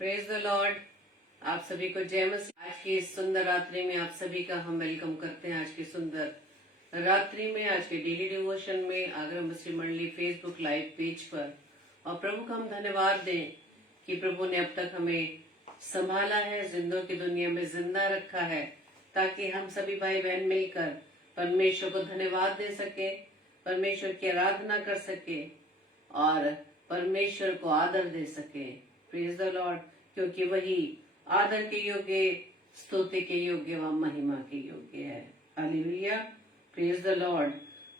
Praise the Lord. आप सभी को जय मसीह। आज की इस सुंदर रात्रि में आप सभी का हम वेलकम करते हैं। आज की सुंदर रात्रि में, आज के डेली डिवोशन में आगरा मसीह मंडली फेसबुक लाइव पेज पर, और प्रभु का हम धन्यवाद दें कि प्रभु ने अब तक हमें संभाला है, जिंदों की दुनिया में जिंदा रखा है, ताकि हम सभी भाई बहन मिलकर परमेश्वर को धन्यवाद दे सके, परमेश्वर की आराधना कर सके और परमेश्वर को आदर दे सके। प्रेज द लॉर्ड, क्योंकि वही आदर के योग्य, स्तुति के योग्य व महिमा के योग्य है। Hallelujah, praise the Lord.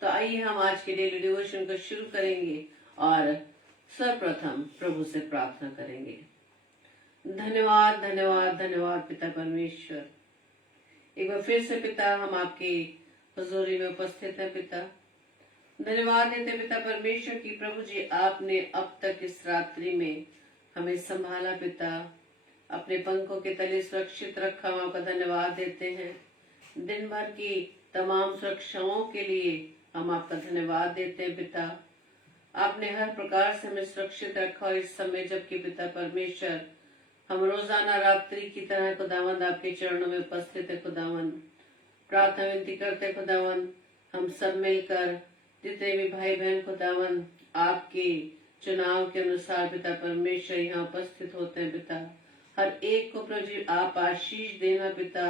तो आइए हम आज के डेली डिवोशन को शुरू करेंगे और सर्वप्रथम प्रभु से प्रार्थना करेंगे। धन्यवाद धन्यवाद धन्यवाद पिता परमेश्वर, एक बार फिर से पिता हम आपकी हुजूरी में उपस्थित हैं। पिता धन्यवाद देते पिता परमेश्वर की प्रभु जी आपने अब तक इस रात्रि में हमें संभाला। पिता अपने पंखों के तले सुरक्षित रखा, हम आपका धन्यवाद देते हैं। दिन भर की तमाम सुरक्षाओं के लिए हम आपका धन्यवाद देते हैं। पिता आपने हर प्रकार से हमें सुरक्षित रखा, और इस समय जबकि पिता परमेश्वर हम रोजाना रात्रि की तरह खुदावंद आपके चरणों में उपस्थित है। खुदावंद प्रार्थना विनती करते खुदावंद, हम सब मिलकर जितने भी भाई बहन खुदावंद आपके चुनाव के अनुसार पिता परमेश्वर यहाँ उपस्थित होते हैं। पिता हर एक को प्रभु जी आप आशीष देना। पिता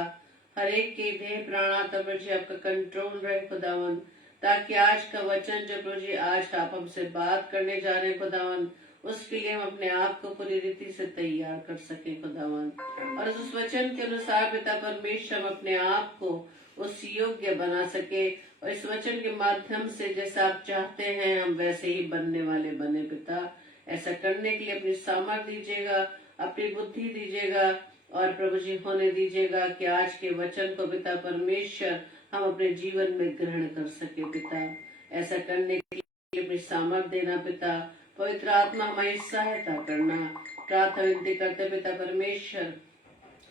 हर एक के देह प्राणात्मा प्रभु जी आपका कंट्रोल रहे खुदावंद, ताकि आज का वचन जो प्रभु जी आज आप हमसे बात करने जा रहे हैं खुदावंद, उसके लिए हम अपने आप को पूरी रीति से तैयार कर सके खुदावंद, और उस वचन के अनुसार पिता परमेश्वर हम अपने आप को उस योग्य बना सके, और इस वचन के माध्यम से जैसा आप चाहते हैं हम वैसे ही बनने वाले बने। पिता ऐसा करने के लिए अपनी सामर्थ्य दीजिएगा, अपनी बुद्धि दीजिएगा, और प्रभु जी होने दीजिएगा कि आज के वचन को पिता परमेश्वर हम अपने जीवन में ग्रहण कर सके। पिता ऐसा करने के लिए अपनी सामर्थ्य देना। पिता पवित्र आत्मा हमारी सहायता करना। प्रार्थना विनती करते पिता परमेश्वर,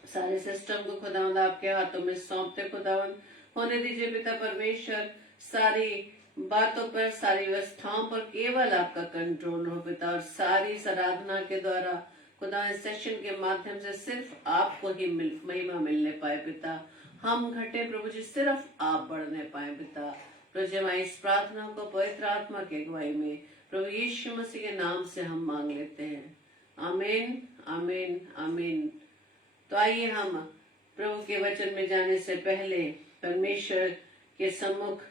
सारे सिस्टम को खुदावंद आपके हाथों में सौंपते खुदावंद, होने दीजिए पिता परमेश्वर। सारी बातों पर, सारी व्यवस्थाओं पर केवल आपका कंट्रोल हो पिता, और सारी आराधना के द्वारा खुदा इस सेशन के माध्यम से सिर्फ आपको ही महिमा मिलने पाए पिता। हम घटे प्रभु जी, सिर्फ आप बढ़ने पाए पिता। प्रभु जी हमारी इस प्रार्थना को पवित्र आत्मा की अगुवाई में प्रभु यीशु मसीह के नाम से हम मांग लेते हैं। आमीन आमीन आमीन। तो आइए हम प्रभु के वचन में जाने से पहले परमेश्वर के सम्मुख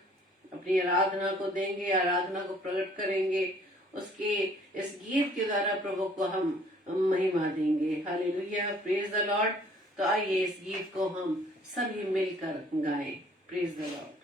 अपनी आराधना को देंगे, आराधना को प्रकट करेंगे। उसके इस गीत के द्वारा प्रभु को हम महिमा देंगे। Hallelujah, praise the Lord. तो आइए इस गीत को हम सभी मिलकर गाएं। Praise the Lord.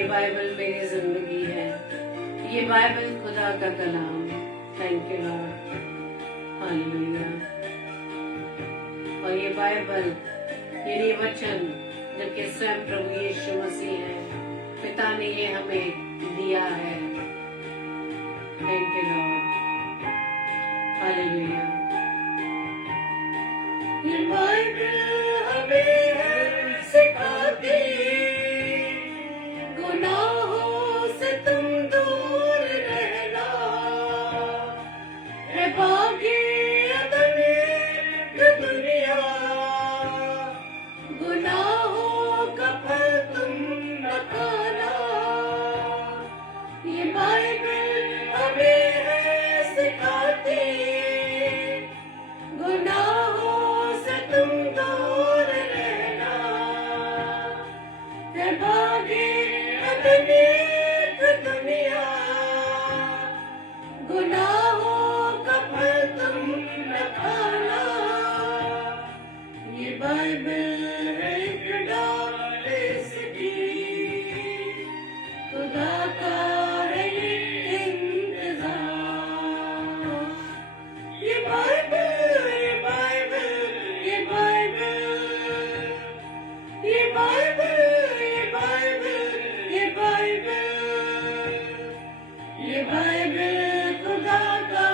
बाइबल मेरी जिंदगी है, ये बाइबल खुदा का कलाम। Thank you lord, hallelujah. और ये बाइबल, ये वचन जबकि स्वयं प्रभु यीशु मसीह है। पिता ने ये हमें दिया है। Thank you lord, hallelujah. ये बाइबल हमें सिखाती, गुनाहों से तुम दूर रहना, है भागी अधनिक दुनिया, गुनाहों का फल तुम न खाना। ये बाइबल हमें है सिखाती, गुनाहों से तुम दूर रहना, है भागी अधनिक दुनिया, गुनाहों का फल तुम न खाना। ये बाइबल है एक डालिस की, खुदा का है ये इंतजार। ये बाइबल, ये बाइबल, ये बाइबल, ये बाइबल, ये बाइबल, ये बाइबल, ये बाइबल खुदा का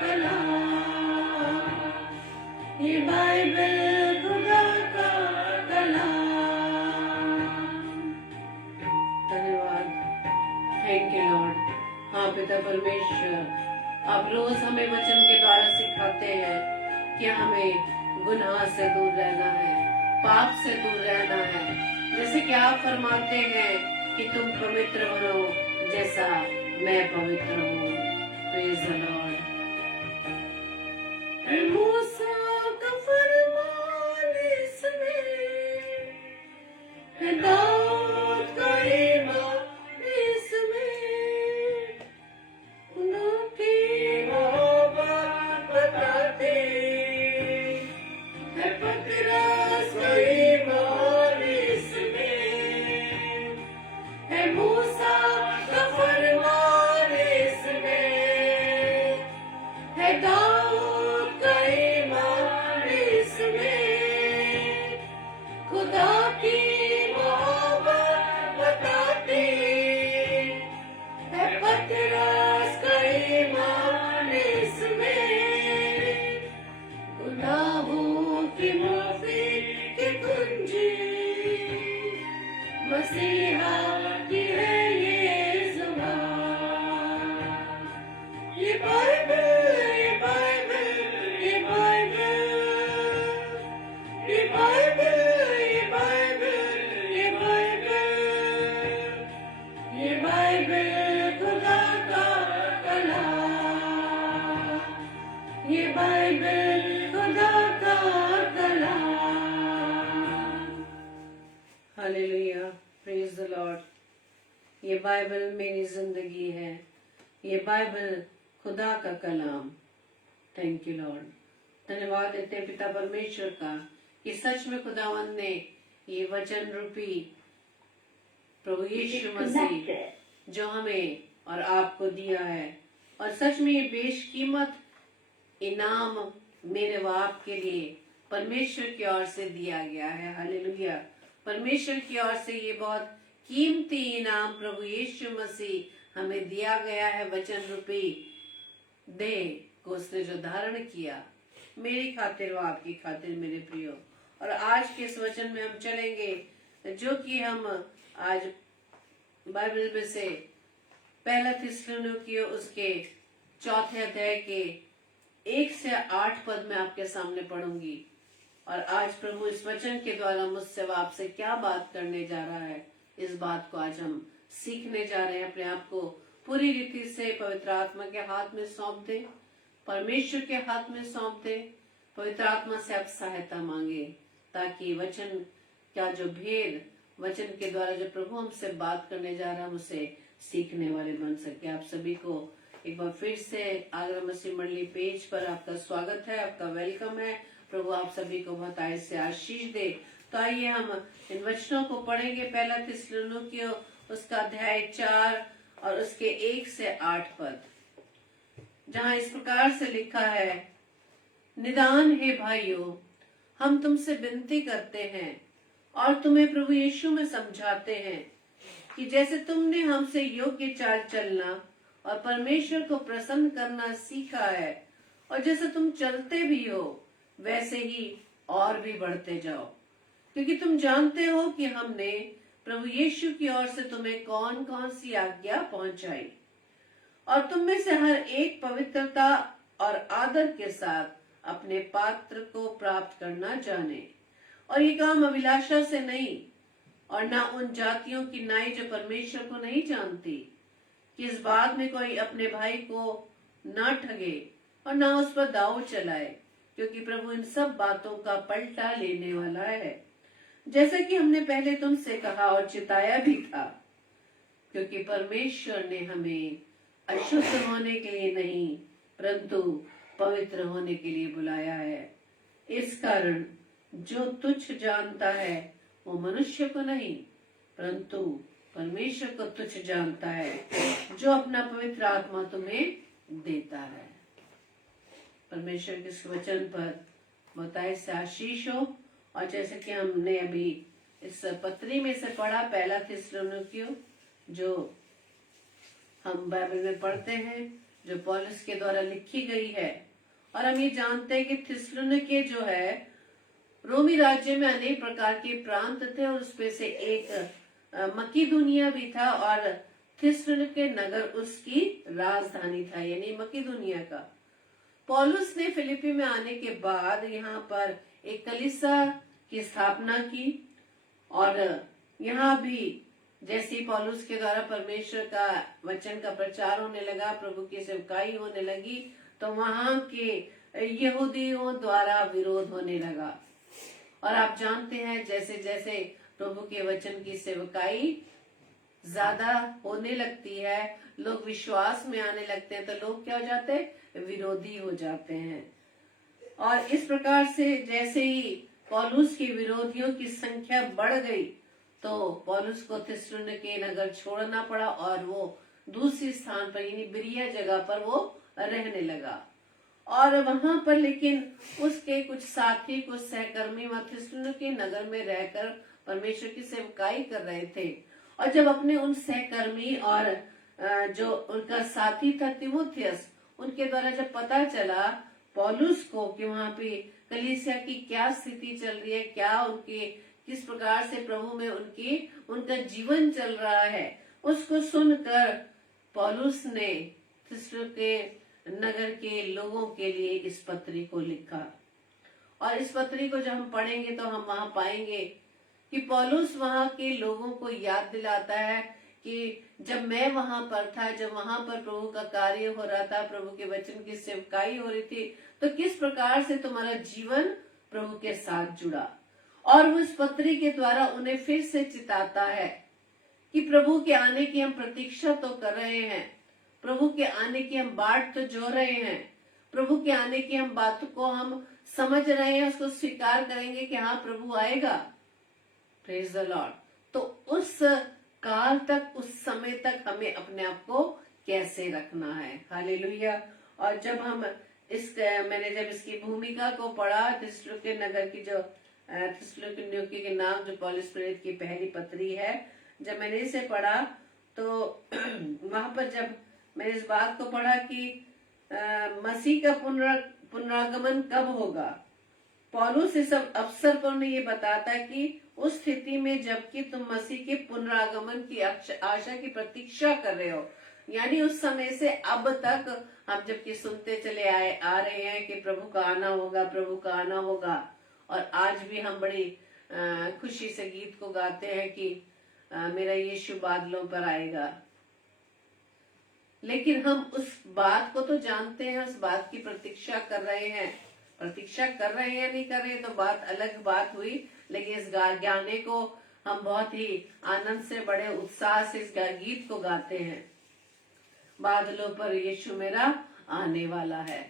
कलाम, ये बाइबल खुदा का कलाम। धन्यवाद, थैंक यू लॉर्ड। हाँ पिता परमेश्वर, आप रोज हमें वचन के द्वारा सिखाते हैं कि हमें गुनाह से दूर रहना है, पाप से दूर रहना है। जैसे कि आप फरमाते हैं कि तुम पवित्र बनो जैसा मैं पवित्र हूँ। Praise the Lord. मूसा का फरमान इसमें है, दाऊद का ईमान इसमें, उनकी मोहब्बत बताती है, पतरस का ईमान इसमें है, मूसा का फरमान इसमें है, दाऊद का ईमान इसमें, खुदा की मोहब्बत बताती है, पतरस का ईमान इसमें, गुनाहों की माफी की कुंजी, मसीहा की है ये जुबान। ये बाइबल, ये बाइबल, ये बाइबल, ये बाइबल, ये बाइबल, ये बाइबल, ये बाइबल खुदा का कलाम, ये बाइबल खुदा का कलाम। Hallelujah, praise the Lord. ये बाइबल मेरी जिंदगी है, ये बाइबल खुदा का कलाम। Thank you Lord. धन्यवाद देते हैं पिता परमेश्वर का कि सच में खुदावंद ने ये वचन रूपी प्रभु यीशु मसीह जो हमें और आपको दिया है, और सच में ये बेशकीमत इनाम मेरे व आपके लिए परमेश्वर की ओर से दिया गया है। हालेलुया। परमेश्वर की ओर से ये बहुत कीमती इनाम प्रभु यीशु मसीह हमें दिया गया है। वचन रूपी देह को उसने जो धारण किया मेरी खातिर व आपकी खातिर मेरे प्रियो। और आज के इस वचन में हम चलेंगे जो कि हम आज बाइबल में से पहला थिस्सलुनीकियों उसके 4 अध्याय के 1 से 8 पद में आपके सामने पढ़ूंगी। और आज प्रभु इस वचन के द्वारा मुझसे व आपसे क्या बात करने जा रहा है, इस बात को आज हम सीखने जा रहे हैं। अपने आप को पूरी रीति से पवित्र आत्मा के हाथ में सौंप दें, परमेश्वर के हाथ में सौंप दें। पवित्र आत्मा से आप सहायता मांगे ताकि वचन का जो भेद वचन के द्वारा जो प्रभु हमसे बात करने जा रहा है उसे सीखने वाले बन सके। आप सभी को एक बार फिर से आगरा मसीह मंडली पेज पर आपका स्वागत है, आपका वेलकम है। प्रभु आप सभी को बहुत आय से आशीष दे। तो आइए हम इन वचनों को पढ़ेंगे। पहला थिस्सलुनीकियों उसका अध्याय 4 और उसके 1 से 8 पद, जहाँ इस प्रकार से लिखा है, निदान हे भाइयों, हम तुमसे विनती करते हैं और तुम्हें प्रभु यीशु में समझाते हैं कि जैसे तुमने हमसे योग्य चाल चलना और परमेश्वर को प्रसन्न करना सीखा है और जैसे तुम चलते भी हो वैसे ही और भी बढ़ते जाओ, क्योंकि तुम जानते हो कि हमने प्रभु यीशु की ओर से तुम्हें कौन कौन सी आज्ञा पहुंचाई और तुम में से हर एक पवित्रता और आदर के साथ अपने पात्र को प्राप्त करना जाने। और ये काम अभिलाषा से नहीं और ना उन जातियों की नाई जो परमेश्वर को नहीं जानती, कि इस बात में कोई अपने भाई को ना ठगे और ना उस पर दाव चलाए, क्योंकि प्रभु इन सब बातों का पलटा लेने वाला है, जैसे कि हमने पहले तुमसे कहा और चिताया भी था। क्योंकि परमेश्वर ने हमें अशुद्ध होने के लिए नहीं परंतु पवित्र होने के लिए बुलाया है। इस कारण जो तुच्छ जानता है वो मनुष्य को नहीं परंतु परमेश्वर को तुच्छ जानता है, जो अपना पवित्र आत्मा तुम्हें देता है। परमेश्वर के इस वचन पर बताए से आशीष हो। और जैसे कि हमने अभी इस पत्री में से पढ़ा, पहला थिस्सलुनीकियों, जो हम बाइबल में पढ़ते हैं, जो पौलुस के द्वारा लिखी गई है। और हम ये जानते हैं कि थिस्सलुनीके जो है रोमी राज्य में अनेक प्रकार के प्रांत थे और उसमें से एक मकीदुनिया भी था और थिस्सलुनीके नगर उसकी राजधानी था, यानी मकीदुनिया का। पौलुस ने फिलिपी में आने के बाद यहाँ पर एक कलीसिया की स्थापना की और यहाँ भी जैसे पौलुस के द्वारा परमेश्वर का वचन का प्रचार होने लगा, प्रभु की सेवकाई होने लगी, तो वहाँ के यहूदियों द्वारा विरोध होने लगा। और आप जानते हैं जैसे जैसे प्रभु के वचन की सेवकाई ज्यादा होने लगती है, लोग विश्वास में आने लगते हैं, तो लोग क्या हो जाते हैं, विरोधी हो जाते हैं। और इस प्रकार से जैसे ही पौलुस के विरोधियों की संख्या बढ़ गई तो पौलुस को थिस्सलुनीके नगर छोड़ना पड़ा और वो दूसरी स्थान पर यानी बिरिया जगह पर वो रहने लगा। और वहां पर लेकिन उसके कुछ साथी, कुछ सहकर्मी वहां थिस्सलुनीके नगर में रहकर परमेश्वर की सेवकाई कर रहे थे। और जब अपने उन सहकर्मी और जो उनका साथी था तीमुथियुस, उनके द्वारा जब पता चला पौलुस को कि वहां पे कलीसिया की क्या स्थिति चल रही है, क्या उनके किस प्रकार से प्रभु में उनका जीवन चल रहा है, उसको सुनकर पौलुस ने थिस्सलुनीके नगर के लोगों के लिए इस पत्री को लिखा। और इस पत्री को जब हम पढ़ेंगे तो हम वहां पाएंगे कि पौलुस वहां के लोगों को याद दिलाता है कि जब मैं वहां पर था, जब वहां पर प्रभु का कार्य हो रहा था, प्रभु के वचन की सेवकाई हो रही थी, तो किस प्रकार से तुम्हारा जीवन प्रभु के साथ जुड़ा। और वो इस पत्री के द्वारा उन्हें फिर से चिताता है कि प्रभु के आने की हम प्रतीक्षा तो कर रहे हैं, प्रभु के आने की हम बाट तो जो रहे हैं, प्रभु के आने की हम बातों को हम समझ रहे हैं, उसको स्वीकार करेंगे कि हाँ प्रभु आएगा। Praise the Lord. तो उस काल तक, उस समय तक हमें अपने आप को कैसे रखना है। हालेलुया। और जब हम मैंने जब इसकी भूमिका को पढ़ा, थिस्सलुनीके नगर की जो थिस्सलुनीके के नाम जो पौलुस प्रेरित की पहली पत्री है, जब मैंने इसे पढ़ा तो वहां पर जब मैंने इस बात को पढ़ा कि मसीह का पुनरागमन कब होगा, पौलुस इस अवसर पर उन्हें ये बताता है कि उस स्थिति में जबकि तुम मसीह के पुनरागमन की आशा की प्रतीक्षा कर रहे हो, यानी उस समय से अब तक हम जबकि सुनते चले आ रहे हैं कि प्रभु का आना होगा, प्रभु का आना होगा। और आज भी हम बड़ी खुशी से गीत को गाते हैं कि मेरा यीशु बादलों पर आएगा। लेकिन हम उस बात को तो जानते हैं, उस बात की प्रतीक्षा कर रहे हैं। प्रतीक्षा कर रहे हैं या नहीं कर रहे हैं तो बात अलग बात हुई, लेकिन इस गाने को हम बहुत ही आनंद से, बड़े उत्साह से इस गीत को गाते हैं। बादलों पर यीशु मेरा आने वाला है।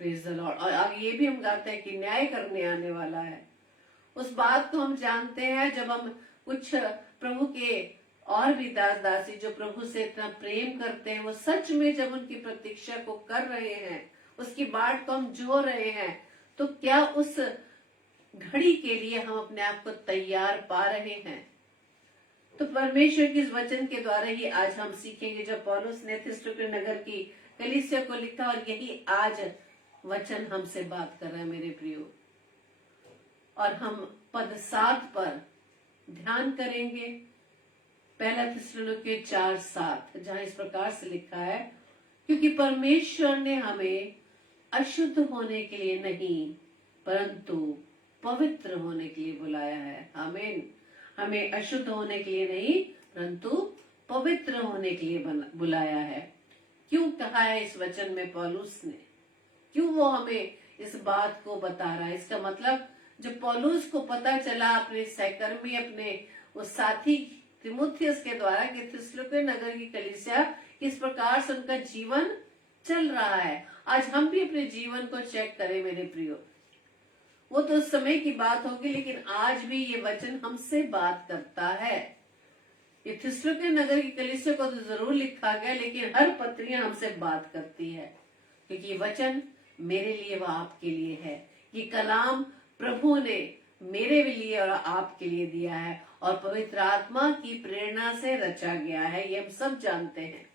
Praise the Lord. और आगे ये भी हम गाते हैं कि न्याय करने आने वाला है। उस बात को हम जानते हैं जब हम कुछ प्रभु के और भी दास दासी जो प्रभु से इतना प्रेम करते हैं, वो सच में जब उनकी प्रतीक्षा को कर रहे हैं, उसकी बाट को हम जो रहे हैं, तो क्या उस घड़ी के लिए हम अपने आप को तैयार पा रहे हैं। तो परमेश्वर के इस वचन के द्वारा ही आज हम सीखेंगे जो पौलुस ने थिस्सलुनीके नगर की कलीसिया को लिखा, और यही आज वचन हमसे बात कर रहा है मेरे प्रियो। और हम पद 7 पर ध्यान करेंगे। पहला थिस्सलुनीके 4:7, जहां इस प्रकार से लिखा है, क्योंकि परमेश्वर ने हमें अशुद्ध होने के लिए नहीं परंतु पवित्र होने के लिए बुलाया है। आमीन। हमें अशुद्ध होने के लिए नहीं परंतु पवित्र होने के लिए बुलाया है। क्यों कहा है इस वचन में पौलुस ने? क्यों वो हमें इस बात को बता रहा है? इसका मतलब जब पौलुस को पता चला अपने सहकर्मी, अपने उस साथी तीमुथियुस के द्वारा कि थिस्सलुनीके नगर की कलीसिया किस प्रकार से उनका जीवन चल रहा है, आज हम भी अपने जीवन को चेक करें मेरे प्रियो। वो तो उस समय की बात होगी, लेकिन आज भी ये वचन हमसे बात करता है। ये थिस्सलुनीके नगर की कलीसिया को तो जरूर लिखा गया, लेकिन हर पत्रियां हमसे बात करती है, क्योंकि ये वचन मेरे लिए व आपके लिए है। ये कलाम प्रभु ने मेरे लिए और आपके लिए दिया है और पवित्र आत्मा की प्रेरणा से रचा गया है, ये हम सब जानते हैं।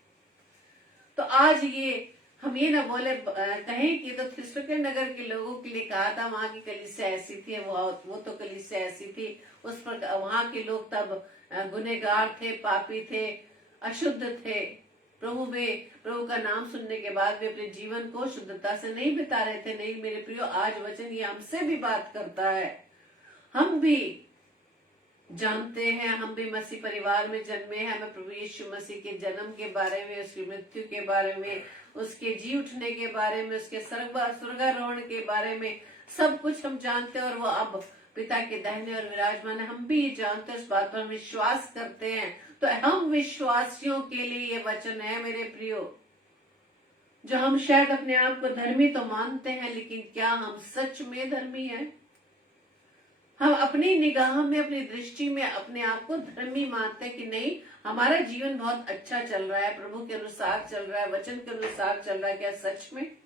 तो आज ये हम ये ना बोले कहें कि तो थिस्सलुनीके नगर के लोगों के लिए कहा था, वहां की कलीसिया ऐसी थी, वो तो कलीसिया ऐसी थी, उस पर वहां के लोग तब गुनहगार थे, पापी थे, अशुद्ध थे, प्रभु का नाम सुनने के बाद भी अपने जीवन को शुद्धता से नहीं बिता रहे थे। नहीं मेरे प्रियो, आज वचन ये हमसे भी बात करता है। हम भी जानते हैं, हम भी मसीह परिवार में जन्मे हैं, हमें प्रभु यीशु मसीह के जन्म के बारे में, उसकी मृत्यु के बारे में, उसके जी उठने के बारे में, उसके स्वर्गारोहण के बारे में सब कुछ हम जानते हैं। और वो अब पिता के दाहिने और विराजमान है, हम भी जानते हैं, इस बात पर हम विश्वास करते हैं। तो हम विश्वासियों के लिए ये वचन है मेरे प्रियो, जो हम शायद अपने आप को धर्मी तो मानते हैं, लेकिन क्या हम सच में धर्मी हैं? हम अपनी निगाह में, अपनी दृष्टि में अपने आप को धर्मी मानते हैं कि नहीं, हमारा जीवन बहुत अच्छा चल रहा है, प्रभु के अनुसार चल रहा है, वचन के अनुसार चल रहा है? क्या सच में?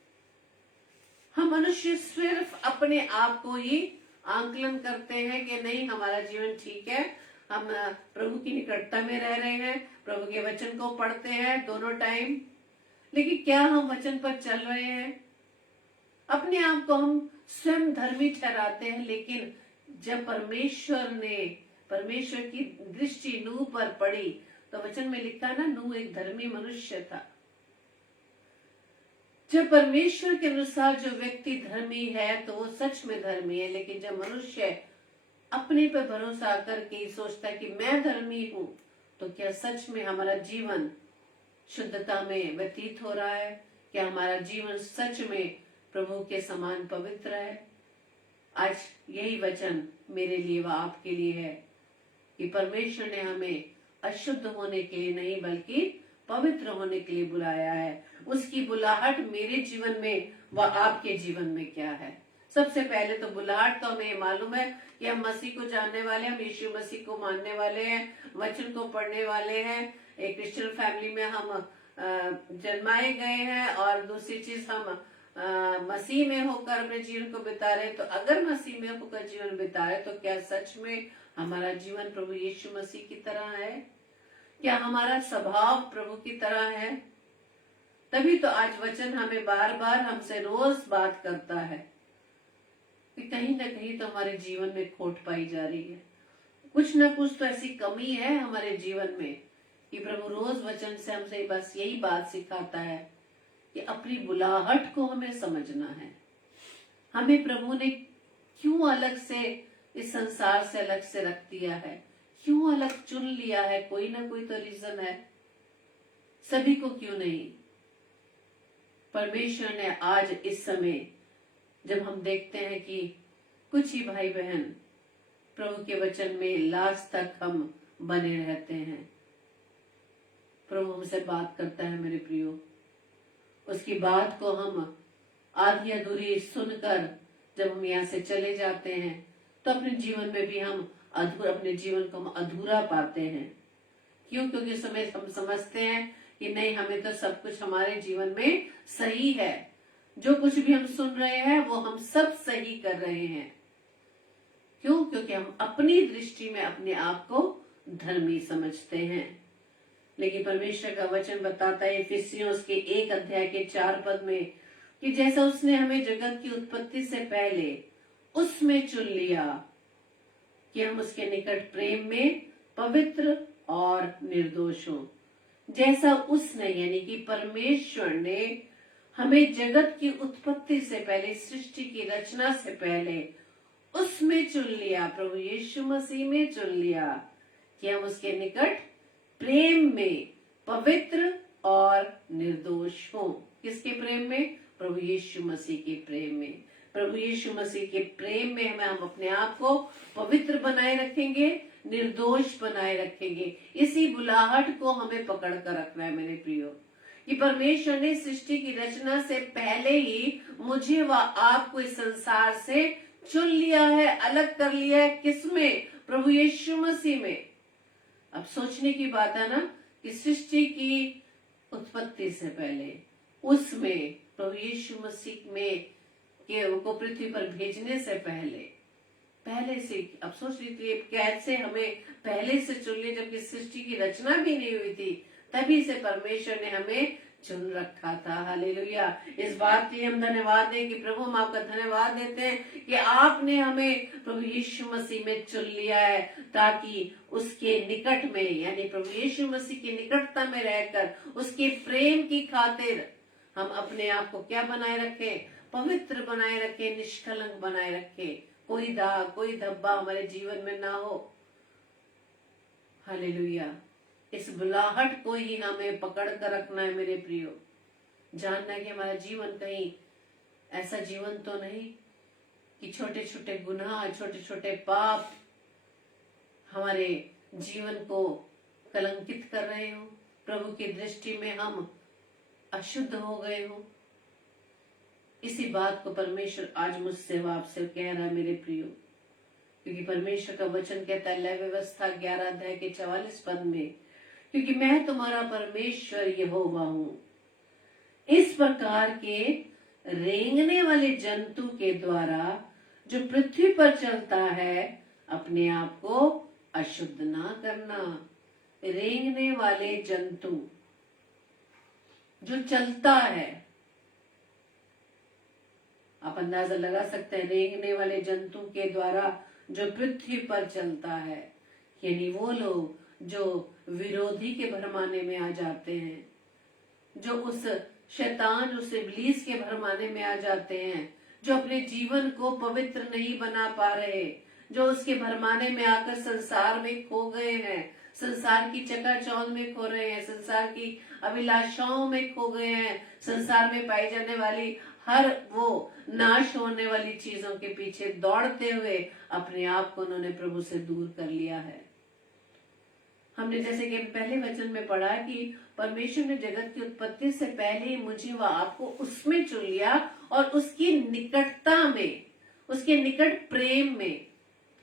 हम मनुष्य सिर्फ अपने आप को ही आंकलन करते हैं कि नहीं हमारा जीवन ठीक है, हम प्रभु की निकटता में रह रहे हैं, प्रभु के वचन को पढ़ते हैं दोनों टाइम, लेकिन क्या हम वचन पर चल रहे हैं? अपने आप को हम स्वयं धर्मी ठहराते हैं, लेकिन जब परमेश्वर की दृष्टि नूह पर पड़ी, तो वचन में लिखा ना, नूह एक धर्मी मनुष्य था। जब परमेश्वर के अनुसार जो व्यक्ति धर्मी है तो वो सच में धर्मी है, लेकिन जब मनुष्य अपने पर भरोसा करके सोचता है कि मैं धर्मी हूं, तो क्या सच में हमारा जीवन शुद्धता में व्यतीत हो रहा है? क्या हमारा जीवन सच में प्रभु के समान पवित्र है? आज यही वचन मेरे लिए व आपके लिए है कि परमेश्वर ने हमें अशुद्ध होने के लिए नहीं बल्कि पवित्र होने के लिए बुलाया है। उसकी बुलाहट मेरे जीवन में व आपके जीवन में क्या है? सबसे पहले तो बुलाहट तो हमें मालूम है कि हम मसीह को जानने वाले, हम यीशु मसीह को मानने वाले हैं, वचन को पढ़ने वाले हैं, एक क्रिश्चियन फैमिली में हम जन्माए गए हैं, और दूसरी चीज हम मसीह में होकर अपने जीवन को बिता रहे। तो अगर मसीह में होकर जीवन बिता रहे तो क्या सच में हमारा जीवन प्रभु यीशु मसीह की तरह है? क्या हमारा स्वभाव प्रभु की तरह है? तभी तो आज वचन हमें बार बार हमसे रोज बात करता है कि कहीं ना कहीं तो हमारे जीवन में खोट पाई जा रही है, कुछ ना कुछ तो ऐसी कमी है हमारे जीवन में कि प्रभु रोज वचन से हमसे बस यही बात सिखाता है कि अपनी बुलाहट को हमें समझना है। हमें प्रभु ने क्यों अलग से इस संसार से अलग से रख दिया है, क्यों अलग चुन लिया है? कोई ना कोई तो रीजन है, सभी को क्यों नहीं? परमेश्वर ने आज इस समय जब हम देखते हैं कि कुछ ही भाई बहन प्रभु के वचन में लास्ट तक हम बने रहते हैं, प्रभु हमसे बात करता है मेरे प्रियो। उसकी बात को हम आधी अधूरी सुनकर जब हम यहाँ से चले जाते हैं तो अपने जीवन में भी हम अपने जीवन को हम अधूरा पाते हैं। क्यों? क्योंकि उस समय हम समझते हैं कि नहीं, हमें तो सब कुछ हमारे जीवन में सही है, जो कुछ भी हम सुन रहे हैं वो हम सब सही कर रहे हैं। क्योंकि हम अपनी दृष्टि में अपने आप को धर्मी समझते हैं। लेकिन परमेश्वर का वचन बताता है इफिसियों उसके 1 अध्याय के 4 पद में कि जैसा उसने हमें जगत की उत्पत्ति से पहले उसमें चुन लिया कि हम उसके निकट प्रेम में पवित्र और निर्दोष हो। जैसा उसने यानी कि परमेश्वर ने हमें जगत की उत्पत्ति से पहले, सृष्टि की रचना से पहले उसमें चुन लिया, प्रभु यीशु मसीह में चुन लिया कि हम उसके निकट प्रेम में पवित्र और निर्दोष हो। किसके प्रेम में? प्रभु यीशु मसीह के प्रेम में। प्रभु यीशु मसीह के प्रेम में हम अपने आप को पवित्र बनाए रखेंगे, निर्दोष बनाए रखेंगे। इसी बुलाहट को हमें पकड़ कर रखना है मेरे प्रियो, कि परमेश्वर ने सृष्टि की रचना से पहले ही मुझे व आपको इस संसार से चुन लिया है, अलग कर लिया है। किसमें? प्रभु यीशु मसीह में। अब सोचने की बात है ना कि सृष्टि की उत्पत्ति से पहले उसमें प्रभु यीशु मसीह में को पृथ्वी पर भेजने से पहले से अब सोच लीजिए कैसे हमें पहले से चुन लिया, जबकि सृष्टि की रचना भी नहीं हुई थी, तभी से परमेश्वर ने हमें चुन रखा था। हालेलुया। इस बात के लिए हम धन्यवाद दें कि प्रभु हम आपका धन्यवाद देते हैं कि आपने हमें प्रभु यीशु मसीह में चुन लिया है, ताकि उसके निकट में यानी प्रभु यीशु मसीह की निकटता में रहकर उसके प्रेम की खातिर हम अपने आप को क्या बनाए रखें? पवित्र बनाए रखें, निष्कलंक बनाए रखें। कोई दाग, कोई धब्बा हमारे जीवन में ना हो। हालेलुया। इस बुलाहट को ही हमें पकड़ कर रखना है मेरे प्रियो। जानना है कि हमारा जीवन कहीं ऐसा जीवन तो नहीं कि छोटे छोटे गुनाह, छोटे छोटे पाप हमारे जीवन को कलंकित कर रहे हो, प्रभु की दृष्टि में हम अशुद्ध हो गए हो। इसी बात को परमेश्वर आज मुझसे व आपसे कह रहा है मेरे प्रियो, क्योंकि परमेश्वर का वचन कहता है लय व्यवस्था 11 अध्याय के 44 पद में, क्योंकि मैं तुम्हारा परमेश्वर यहोवा हूं। इस प्रकार के रेंगने वाले जंतु के द्वारा जो पृथ्वी पर चलता है अपने आप को अशुद्ध ना करना। रेंगने वाले जंतु जो चलता है, आप अंदाजा लगा सकते हैं, रेंगने वाले जंतु के द्वारा जो पृथ्वी पर चलता है, यानी वो लोग जो विरोधी के भरमाने में आ जाते हैं, जो उस शैतान, उस इब्लीस के भरमाने में आ जाते हैं, जो अपने जीवन को पवित्र नहीं बना पा रहे, जो उसके भरमाने में आकर संसार में खो गए हैं, संसार की चकाचौंध में खो रहे हैं, संसार की अभिलाषाओं में खो गए हैं, संसार में पाई जाने वाली हर वो नाश होने वाली चीजों के पीछे दौड़ते हुए अपने आप को उन्होंने प्रभु से दूर कर लिया है। हमने जैसे कि पहले वचन में पढ़ा कि परमेश्वर ने जगत की उत्पत्ति से पहले ही मुझे व आपको उसमें चुन लिया और उसकी निकटता में, उसके निकट प्रेम में।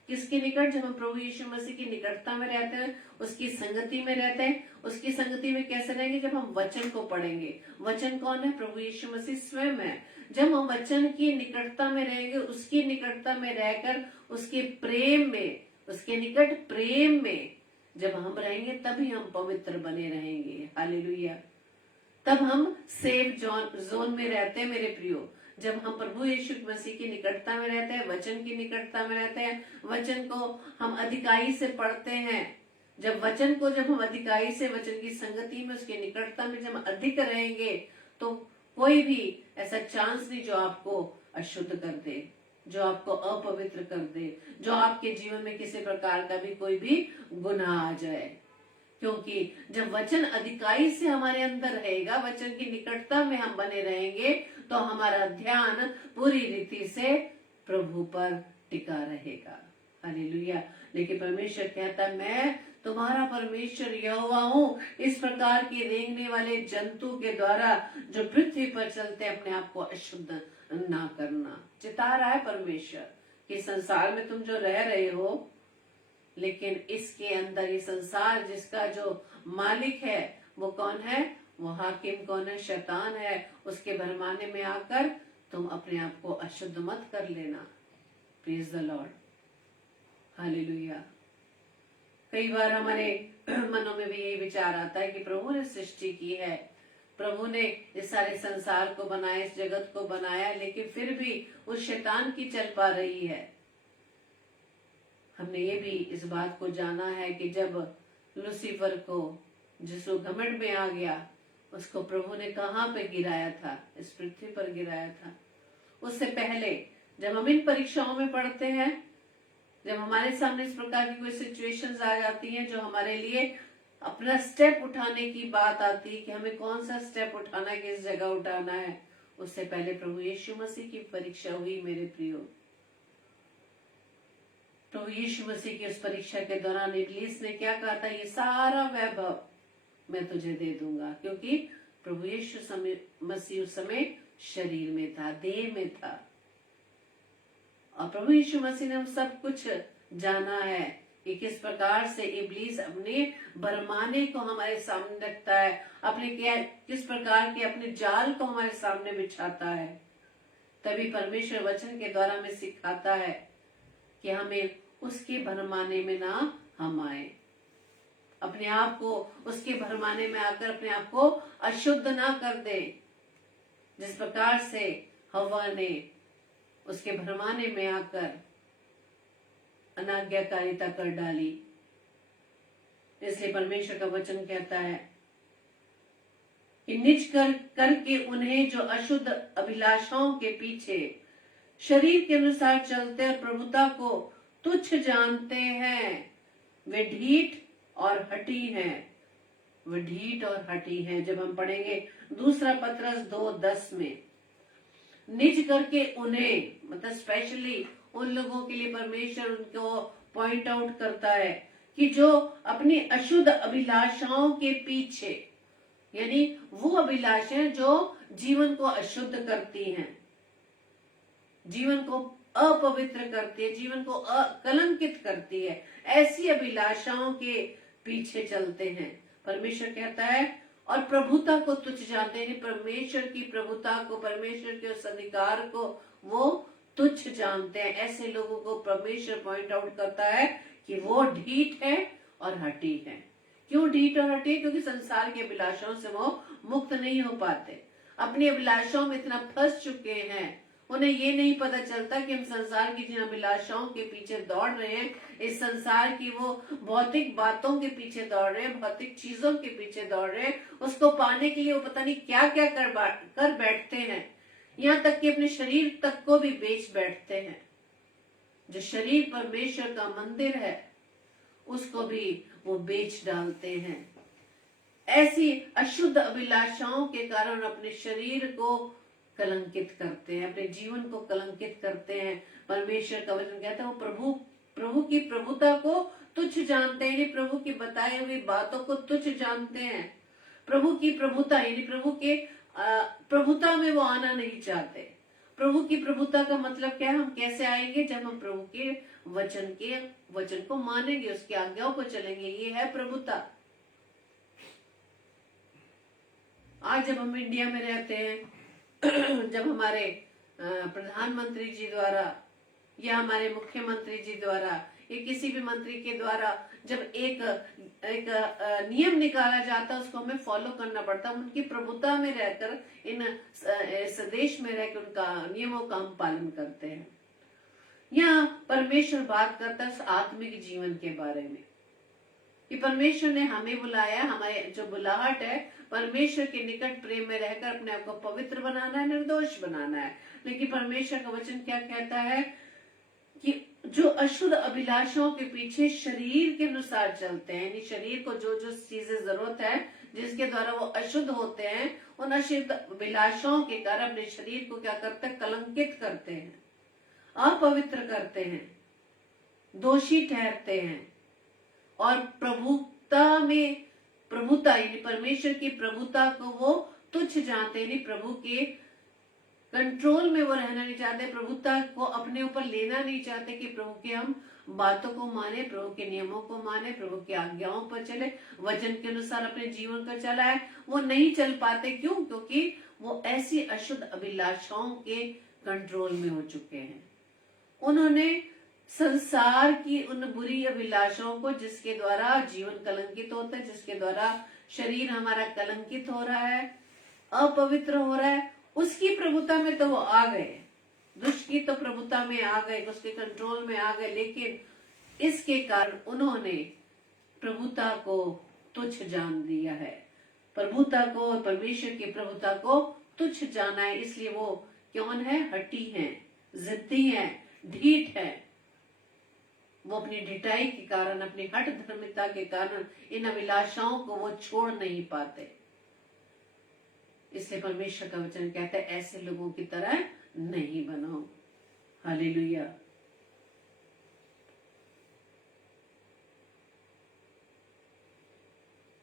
किसके निकट? जब हम प्रभु यीशु मसीह की निकटता में रहते हैं, उसकी संगति में रहते हैं। उसकी संगति में कैसे रहेंगे? जब हम वचन को पढ़ेंगे। वचन कौन है? प्रभु यीशु मसीह स्वयं है। जब हम वचन की निकटता में रहेंगे, उसकी निकटता में रहकर उसके प्रेम में, उसके निकट प्रेम में जब हम रहेंगे, तभी हम पवित्र बने रहेंगे। हालेलुया। तब हम सेफ जोन में रहते हैं मेरे प्रियो। जब हम प्रभु यीशु मसीह की निकटता में रहते हैं, वचन की निकटता में रहते हैं, वचन को हम अधिकाई से पढ़ते हैं, जब हम अधिकाई से, वचन की संगति में, उसकी निकटता में जब अधिक रहेंगे, तो कोई भी ऐसा चांस नहीं जो आपको अशुद्ध कर दे, जो आपको अपवित्र कर दे, जो आपके जीवन में किसी प्रकार का भी कोई भी गुनाह आ जाए। क्योंकि जब वचन अधिकाई से हमारे अंदर रहेगा, वचन की निकटता में हम बने रहेंगे, तो हमारा ध्यान पूरी रीति से प्रभु पर टिका रहेगा। हालेलुया। लेकिन परमेश्वर कहता है मैं तुम्हारा परमेश्वर यहोवा हूँ। इस प्रकार के रेंगने वाले जंतु के द्वारा जो पृथ्वी पर चलते हैं, अपने आप को अशुद्ध ना करना। चिता रहा है परमेश्वर कि संसार में तुम जो रह रहे हो, लेकिन इसके अंदर ये संसार जिसका जो मालिक है वो कौन है? वो हाकिम कौन है? शैतान है। उसके भरमाने में आकर तुम अपने आप को अशुद्ध मत कर लेना। Praise the Lord. हालेलुया। कई बार हमारे मनों में भी यही विचार आता है कि प्रभु ने सृष्टि की है, प्रभु ने इस सारे संसार को बनाया, इस जगत को बनाया, लेकिन फिर भी उस शैतान की चल पा रही है। हमने ये भी इस बात को जाना है कि जब लूसीफर को, जिसको घमंड में आ गया, उसको प्रभु ने कहाँ पे गिराया था? इस पृथ्वी पर गिराया था। उससे पहले जब हम इन परीक्षाओं में पढ़ते हैं, जब हमारे सामने इस प्रकार की कोई सिचुएशंस आ जाती हैं जो हमारे लिए अपना स्टेप उठाने की बात आती है कि हमें कौन सा स्टेप उठाना है, किस जगह उठाना है, उससे पहले प्रभु यीशु मसीह की परीक्षा हुई मेरे प्रियो। प्रभु यीशु मसीह की उस परीक्षा के दौरान इब्लीस ने क्या कहा था? ये सारा वैभव मैं तुझे दे दूंगा, क्योंकि प्रभु यीशु मसीह उस समय शरीर में था, देह में था। और प्रभु यीशु मसीह ने हम सब कुछ जाना है कि किस प्रकार से इब्लीस अपने बरमाने को हमारे सामने रखता है, अपने किस प्रकार के अपने जाल को हमारे सामने बिछाता है। तभी परमेश्वर वचन के द्वारा हमें सिखाता है कि हमें उसके भरमाने में ना हम आए, अपने आप को उसके भरमाने में आकर अपने आप को अशुद्ध ना कर दे, जिस प्रकार से हवा ने उसके भरमाने में आकर अनाज्ञाकारिता कर डाली। इसलिए परमेश्वर का वचन कहता है कि निज करके उन्हें जो अशुद्ध अभिलाषाओं के पीछे शरीर के अनुसार चलते और प्रभुता को तुच्छ जानते हैं, वे ढीठ और हठी हैं। वे ढीठ और हठी हैं। जब हम पढ़ेंगे दूसरा पत्रस 2:10 में, निज करके उन्हें, मतलब स्पेशली उन लोगों के लिए परमेश्वर उनको पॉइंट आउट करता है कि जो अपनी अशुद्ध अभिलाषाओं के पीछे, यानी वो अभिलाषाएं जो जीवन को अशुद्ध करती हैं, जीवन को अपवित्र करती है, जीवन को कलंकित करती है, ऐसी अभिलाषाओं के पीछे चलते हैं। परमेश्वर कहता है और प्रभुता को तुच्छ जानते हैं, परमेश्वर की प्रभुता को, परमेश्वर के उस अधिकार को वो तुच्छ जानते हैं। ऐसे लोगों को परमेश्वर पॉइंट आउट करता है कि वो ढीठ है और हठी है। क्यों ढीठ और हठी? क्योंकि संसार की अभिलाषाओं से वो मुक्त नहीं हो पाते, अपनी अभिलाषाओं में इतना फंस चुके हैं, उन्हें ये नहीं पता चलता कि हम संसार की जिन अभिलाषाओं के पीछे दौड़ रहे हैं, इस संसार की वो भौतिक बातों के पीछे दौड़ रहे हैं, भौतिक चीजों के पीछे दौड़ रहे हैं, उसको पाने के लिए वो पता नहीं क्या क्या कर बैठते हैं, यहाँ तक कि अपने शरीर तक को भी बेच बैठते हैं। जो शरीर परमेश्वर का मंदिर है उसको भी वो बेच डालते हैं। ऐसी अशुद्ध अभिलाषाओं के कारण अपने शरीर को कलंकित करते हैं, अपने जीवन को कलंकित करते हैं। परमेश्वर का वचन कहता है वो प्रभु की प्रभुता को तुच्छ जानते हैं, प्रभु की बताई हुई बातों को तुच्छ जानते हैं। प्रभु की प्रभुता यानी प्रभु के प्रभुता में वो आना नहीं चाहते। प्रभु की प्रभुता का मतलब क्या है? हम कैसे आएंगे? जब हम प्रभु के वचन को मानेंगे, उसकी आज्ञाओं को चलेंगे, ये है प्रभुता। आज जब हम इंडिया में रहते हैं, जब हमारे प्रधानमंत्री जी द्वारा या हमारे मुख्यमंत्री जी द्वारा या किसी भी मंत्री के द्वारा जब एक नियम निकाला जाता है, उसको हमें फॉलो करना पड़ता है। उनकी प्रभुता में रहकर, इस देश में रहकर उनका नियमों का हम पालन करते हैं। यहाँ परमेश्वर बात करता है आत्मिक जीवन के बारे में कि परमेश्वर ने हमें बुलाया, हमारे जो बुलाहट है परमेश्वर के निकट प्रेम में रहकर अपने आप को पवित्र बनाना है, निर्दोष बनाना है। लेकिन परमेश्वर का वचन क्या कहता है कि जो अशुद्ध अभिलाषाओं के पीछे शरीर के अनुसार चलते हैं, यानी शरीर को जो जो चीजें जरूरत है जिसके द्वारा वो अशुद्ध होते हैं, उन अशुद्ध अभिलाषाओं के कारण अपने शरीर को क्या करते हैं? कलंकित करते हैं, अपवित्र करते हैं, दोषी ठहरते हैं और प्रभुता यानी परमेश्वर की प्रभुता को वो तुच्छ जानते हैं, प्रभु के कंट्रोल में वो रहना नहीं चाहते, प्रभुता को अपने ऊपर लेना नहीं चाहते कि प्रभु के हम बातों को माने, प्रभु के नियमों को माने, प्रभु की आज्ञाओं पर चले, वचन के अनुसार अपने जीवन का चलाए। वो नहीं चल पाते। क्यों? क्योंकि वो ऐसी अशुद्ध अभिलाषाओं के कंट्रोल में हो चुके हैं। उन्होंने संसार की उन बुरी अभिलाषाओं को जिसके द्वारा जीवन कलंकित होता है, जिसके द्वारा शरीर हमारा कलंकित हो रहा है, अपवित्र हो रहा है, उसकी प्रभुता में तो वो आ गए, दुष्ट की तो प्रभुता में आ गए, उसके कंट्रोल में आ गए। लेकिन इसके कारण उन्होंने प्रभुता को तुच्छ जान दिया है, प्रभुता को और परमेश्वर की प्रभुता को तुच्छ जाना है। इसलिए वो कौन है? हठी है, जिद्दी है, ढीठ है। वो अपनी ढिठाई के कारण, अपनी हठ धर्मिता के कारण इन अभिलाषाओं को वो छोड़ नहीं पाते। इसलिए परमेश्वर का वचन कहता है ऐसे लोगों की तरह नहीं बनो। हालेलुया।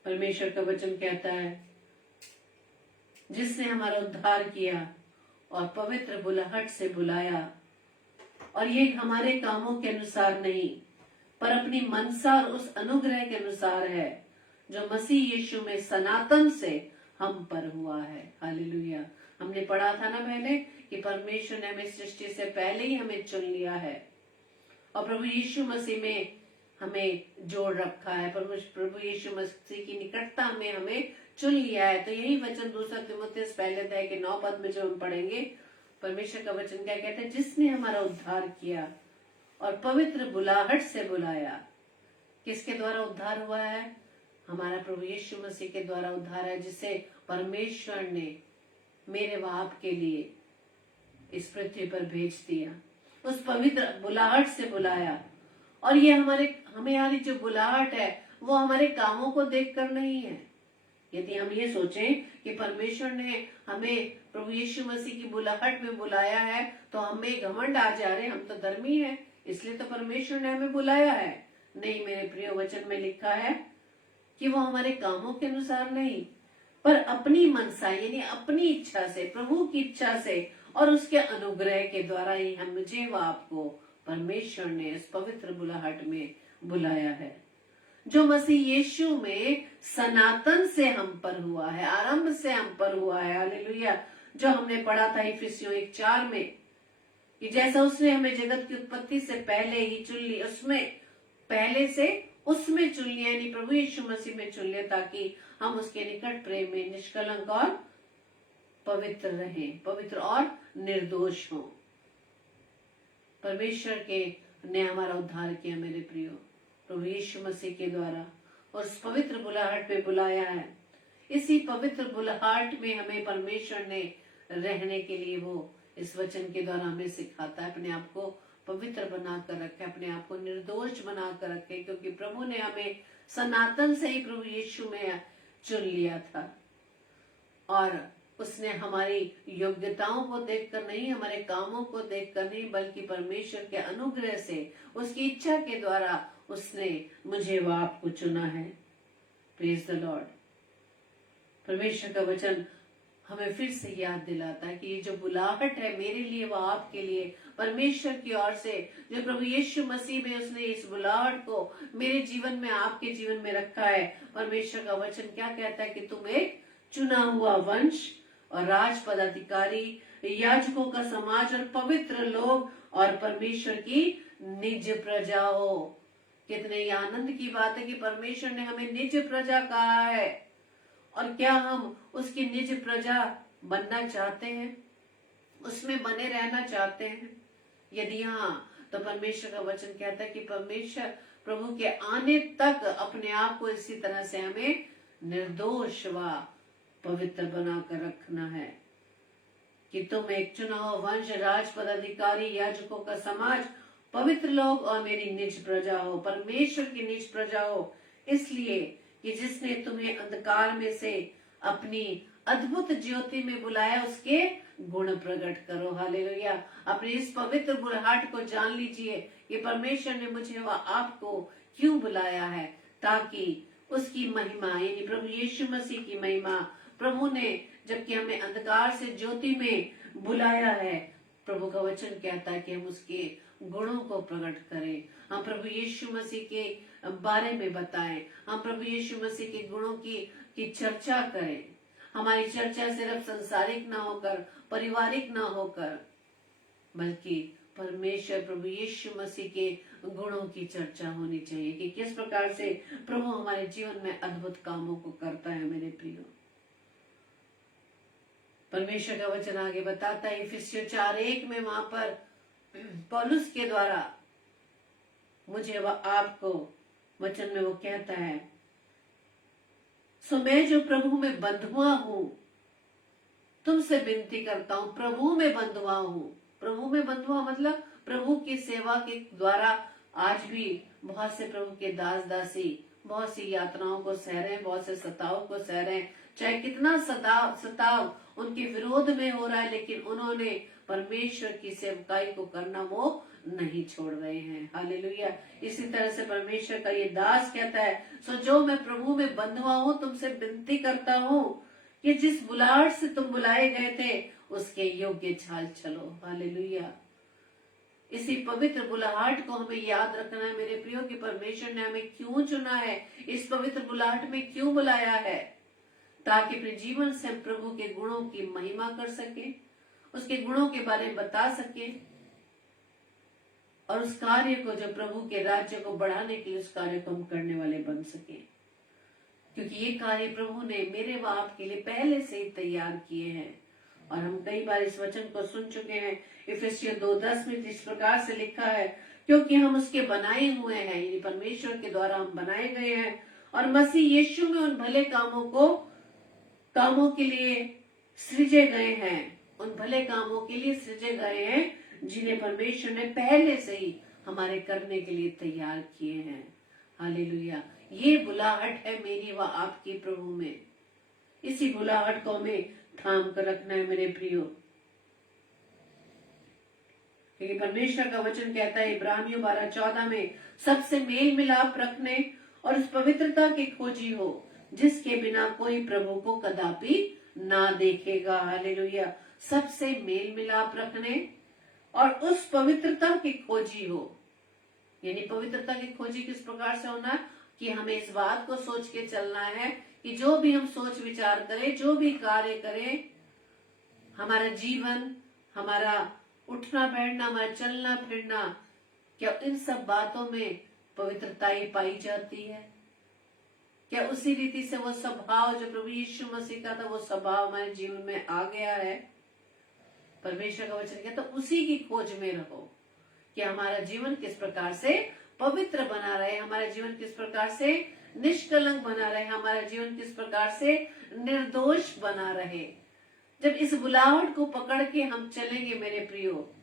परमेश्वर का वचन कहता है जिसने हमारा उद्धार किया और पवित्र बुलाहट से बुलाया, और ये हमारे कामों के अनुसार नहीं पर अपनी मनसा और उस अनुग्रह के अनुसार है जो मसीह यीशु में सनातन से हम पर हुआ है। हालेलुया। हमने पढ़ा था ना पहले कि परमेश्वर ने हमें सृष्टि से पहले ही हमें चुन लिया है और प्रभु यीशु मसीह में हमें जोड़ रखा है। प्रभु यीशु मसीह की निकटता में हमें चुन लिया है। तो यही वचन 2 तीमुथियुस पहले अध्याय के 9 पद में जो हम पढ़ेंगे, परमेश्वर का वचन क्या कहता है? जिसने हमारा उद्धार किया और पवित्र बुलाहट से बुलाया। किसके द्वारा उद्धार हुआ है? हमारा प्रभु यीशु मसीह के द्वारा उद्धार है, जिसे परमेश्वर ने मेरे व आपके लिए इस पृथ्वी पर भेज दिया। उस पवित्र बुलाहट से बुलाया। और ये हमारी जो बुलाहट है वो हमारे कामों को देखकर नहीं है। यदि हम ये सोचें कि परमेश्वर ने हमें प्रभु यीशु मसीह की बुलाहट में बुलाया है तो हमें घमंड आ जा रहे, हम तो धर्मी हैं इसलिए तो परमेश्वर ने हमें बुलाया है। नहीं, मेरे प्रिय वचन में लिखा है कि वो हमारे कामों के अनुसार नहीं पर अपनी मनसा यानी अपनी इच्छा से, प्रभु की इच्छा से और उसके अनुग्रह के द्वारा ही हम मुझे व आपको परमेश्वर ने इस पवित्र बुलाहट में बुलाया है, जो मसीह यीशु में सनातन से हम पर हुआ है, आरंभ से हम पर हुआ है। हालेलुया। जो हमने पढ़ा था इफिसियों 1:4 में कि जैसा उसने हमें जगत की उत्पत्ति से पहले ही चुन ली, उसमें चुन लिया, यानी प्रभु यीशु मसीह में चुन लिया, ताकि हम उसके निकट प्रेम में निष्कलंक और पवित्र रहें, पवित्र और निर्दोष हों। परमेश्वर के ने हमारा उद्धार किया मेरे प्रियो, प्रभु यीशु मसीह के द्वारा, और उस पवित्र बुलाहट में बुलाया है। इसी पवित्र बुलाहट में हमें परमेश्वर ने रहने के लिए वो इस वचन के द्वारा हमें सिखाता है। अपने आप को पवित्र बनाकर रखे, अपने आप को निर्दोष बनाकर रखे, क्योंकि प्रभु ने हमें सनातन से ही प्रभु यीशु में चुन लिया था। और उसने हमारी योग्यताओं को देखकर नहीं, हमारे कामों को देखकर नहीं, बल्कि परमेश्वर के अनुग्रह से, उसकी इच्छा के द्वारा उसने मुझे व आपको चुना है। Praise the Lord. परमेश्वर का वचन हमें फिर से याद दिलाता है कि ये जो बुलाहट है मेरे लिए व आपके लिए परमेश्वर की ओर से, जो प्रभु यीशु मसीह में उसने इस बुलाहट को मेरे जीवन में, आपके जीवन में रखा है। परमेश्वर का वचन क्या कहता है कि तुम एक चुना हुआ वंश और राज पदाधिकारी, याजकों का समाज और पवित्र लोग और परमेश्वर की निज प्रजा हो। कितने आनंद की बात है कि परमेश्वर ने हमें निज प्रजा कहा है। और क्या हम उसकी निज प्रजा बनना चाहते हैं? उसमें बने रहना चाहते हैं? यदि हाँ, तो परमेश्वर का वचन कहता है कि परमेश्वर प्रभु के आने तक अपने आप को इसी तरह से हमें निर्दोष व पवित्र बनाकर रखना है कि तुम एक चुना हुआ वंश, राज पदाधिकारी, याजकों का समाज, पवित्र लोग और मेरी निज प्रजा हो, परमेश्वर की निज प्रजा हो। इसलिए कि जिसने तुम्हें अंधकार में से अपनी अद्भुत ज्योति में बुलाया, उसके गुण प्रकट करो। हालेलुया। अपनी इस पवित्र बुलाहट को जान लीजिए कि परमेश्वर ने मुझे व आपको क्यों बुलाया है, ताकि उसकी महिमा यानी प्रभु यीशु मसीह की महिमा, प्रभु ने जबकि हमें अंधकार से ज्योति में बुलाया है, प्रभु का वचन कहता है कि हम उसके गुणों को प्रकट करें, हम प्रभु यीशु मसीह के बारे में बताएं, हम प्रभु यीशु मसीह के गुणों की चर्चा करें। हमारी चर्चा सिर्फ संसारिक ना होकर, पारिवारिक ना होकर, बल्कि परमेश्वर प्रभु यीशु मसीह के गुणों की चर्चा होनी चाहिए कि किस प्रकार से प्रभु हमारे जीवन में अद्भुत कामों को करता है। मेरे प्रियो, परमेश्वर का वचन आगे बताता है इफिसियों 4:1 में, वहां पर पौलुस के द्वारा मुझे आपको वचन में वो कहता है, सो मैं जो प्रभु में बंधुआ हूं तुमसे विनती करता हूं। प्रभु में बंधुआ हूं, प्रभु में बंधुआ मतलब प्रभु की सेवा के द्वारा आज भी बहुत से प्रभु के दास दासी बहुत सी यातनाओं को सह रहे हैं, बहुत से सताव को सह रहे हैं, चाहे कितना सताव उनके विरोध में हो रहा है, लेकिन उन्होंने परमेश्वर की सेवकाई को करना वो नहीं छोड़ रहे हैं। हालेलुया। इसी तरह से परमेश्वर का ये दास कहता है, सो जो मैं प्रभु में बंधुआ हूं तुमसे विनती करता हूं कि जिस बुलाहट से तुम बुलाए गए थे उसके योग्य चाल चलो। हालेलुया। इसी पवित्र बुलाहट को हमें याद रखना है मेरे प्रियो कि परमेश्वर ने हमें क्यों चुना है, इस पवित्र बुलाहट में क्यों बुलाया है, ताकि अपने जीवन से हम प्रभु के गुणों की महिमा कर सके, उसके गुणों के बारे में बता सके और उस कार्य को जो प्रभु के राज्य को बढ़ाने के लिए उस कार्य को हम करने वाले बन सके, क्योंकि ये कार्य प्रभु ने मेरे व आपके लिए पहले से ही तैयार किए हैं। और हम कई बार इस वचन को सुन चुके हैं। इफिसियों 2:10 में जिस प्रकार से लिखा है, क्योंकि हम उसके बनाए हुए हैं, यानी परमेश्वर के द्वारा हम बनाए गए हैं और मसीह यीशु में उन भले कामों के लिए सृजे गए हैं, उन भले कामों के लिए सृजे गए हैं जिन्हें परमेश्वर ने पहले से ही हमारे करने के लिए तैयार किए हैं। हालेलुया। ये बुलाहट है मेरी व आपकी प्रभु में। इसी बुलाहट को हमें थाम कर रखना है मेरे प्रियो, क्योंकि परमेश्वर का वचन कहता है इब्रानियों 12:14 में, सबसे मेल मिलाप रखने और उस पवित्रता की खोजी हो जिसके बिना कोई प्रभु को कदापि ना देखेगा। हालेलुया। सबसे मेल मिलाप रखने और उस पवित्रता की खोजी हो, यानी पवित्रता की खोजी किस प्रकार से होना कि हमें इस बात को सोच के चलना है कि जो भी हम सोच विचार करें, जो भी कार्य करें, हमारा जीवन, हमारा उठना बैठना, हमारा चलना फिरना, क्या इन सब बातों में पवित्रता ही पाई जाती है? क्या उसी रीति से वो स्वभाव जो प्रभु यीशु मसीह का था वो स्वभाव हमारे जीवन में आ गया है? परमेश्वर का वचन कहता है उसी की खोज में रहो कि हमारा जीवन किस प्रकार से पवित्र बना रहे, हमारा जीवन किस प्रकार से निष्कलंक बना रहे, हमारा जीवन किस प्रकार से निर्दोष बना रहे। जब इस बुलाहट को पकड़ के हम चलेंगे मेरे प्रियो,